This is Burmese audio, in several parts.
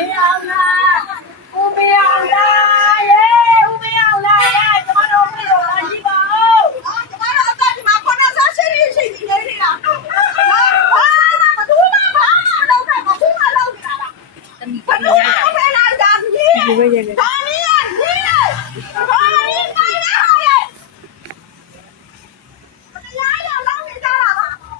အောင်လားရေဦးမင်းအောင်လားကျမတို့ပြည်တော်လာကြည့်ပါဦးကျမတို့အသက်ဒီမှာ9ဆရှိနေရှိနေနေတာဘာမတူပါဘာမလုပ်ခဲ့ဘာသူမလုပ်နေတာလားတမီးကလည်းရရဒါကြီးဒီလိုပဲရတယ်ဒါမီးရကြီးလေဘာမီးနိုင်ရဟာရဲ့တရားရလောက်နေကြတာပါတ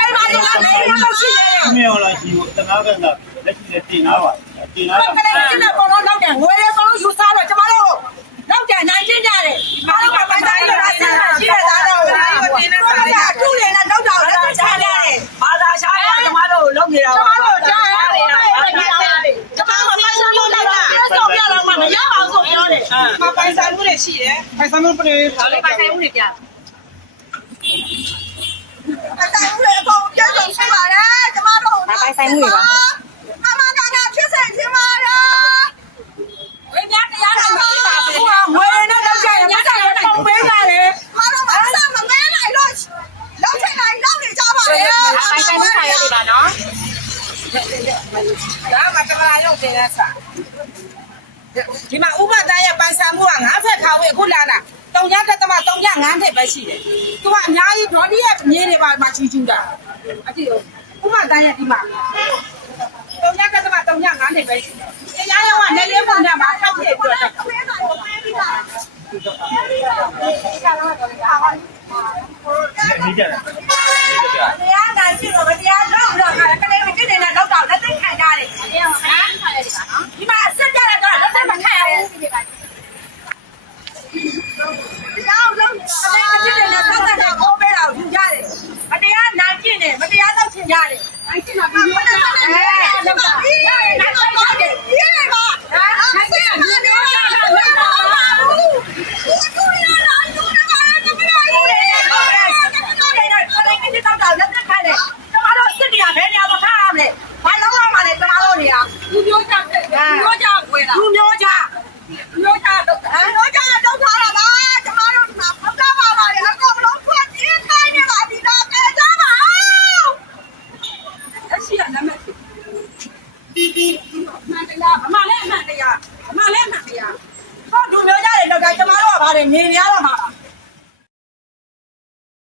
အဲ့မှာတော့လည်းတော့ရှိတယ် မြော်လာရှိကိုတနာကန်ကလက်ရှိတင်လာပါတင်လာတာ ကလေးကလည်းပေါ်တော့လောက်တယ်ငွေလေးပေါ်လို့ယူစားတော့ကျမတို့လောက်တယ်နိုင်ချင်းကြတယ်မတော်ကပိုင်တိုင်းတော့ဆက်ရှိတဲ့သားတော့တင်းနေစားတယ်အထူးလေးနဲ့လောက်တော့လက်ချရတယ်ဘာသာရှားတယ်ကျမတို့လုံနေတာကျမတို့ကြားရတယ်ကျမတို့ပိုင်ဆိုင်လို့လိုက်တာဆောက်ပြတော့မှမရအောင်ဆိုပြောတယ်မပိုင်ဆိုင်မှုတွေရှိတယ်ပိုင်ဆိုင်မှုတွေပိုင်ဆိုင်မှုတွေပြပိုင်ဆိုင်မှုတွေအကုန်ပြည့်စုံရှိပါတယ်ကျမတို့ပိုင်ဆိုင်မှုတွေပါအမှန်တရားဖြစ်စေချင်ပါတယ်ဝေးပြတရားတော်မရှိပါဘူး။ဝေးနဲ့လောက်ကြတယ်။ညစာလည်းပုံပေးကြတယ်။မတော်မဆမမဲနိုင်လို့လောက်ချင်တိုင်းလောက်နေကြပါလေ။ပိုင်ဆိုင်မှုဆိုင်ရနေပါနော်။ဒါမှတမလာရုံတင်တဲ့စာ။ဒီမှာဥပဒေရဲ့ပိုင်ဆိုင်မှုက9ဖက်ခါဝေးအခုလာတာ3တက်တမ3.5ထက်ပဲရှိတယ်။သူကအများကြီးဒေါ်ဒီရဲ့မြေတွေပါမှချီချူတာ။အတိဥပဒေရဲ့ဒီမှာ3တက်တမ3.5ထက်ပဲရှိတယ်။တရားရုံးကလည်းလေးပုံနဲ့မှာထောက်ပြပြတာ။နေကြတယ် တရားနာရှိတော့တရားလောက်တော့ကလေးမကြည့်နေတာတော့တော့လက်သိခံကြတယ်။တရားဟမ်ဒီမှာဆက်ကြရတော့လက်သိမခံရဘူး။တရားလုံးအမေမကြည့်နေတာတော့တော့အိုးပေးတော့ယူကြတယ်။အတရားနာကြည့်နေမတရားတော့ချင်ကြတယ်။နိုင်ချင်တာပြီးတော့လောက်တာ။နိုင်တော့တယ်။ဒီနေ့ကနိုင်ချင်တာပြီးတော့လောက်တာ။ဘူးသူရလာယူနေတာတမရဘူးလေ။တော့လက်သက်ခိုင်းတယ်ကျမတို့စစ်တရားဘယ်နေရာမှာထားရမလဲဘာလုံးလောက်မှလဲကျမတို့နေရာလူမျိုးကြလူမျိုးကြဝယ်တာလူမျိုးကြတော့တော့ထားတာပါကျမတို့ဒီမှာဖတ်တာပါပါလေအကုန်လုံးဖွင့်တင်းခိုင်းနေပါပြီတော့ကြကြပါအရှိရနမတီမှန်တရားအမှန်လည်းအမှန်တရားအမှန်လည်းအမှန်တရားဟောလူမျိုးကြတယ်တော့ကျမတို့ကဗါတယ်နေရတော့မှာ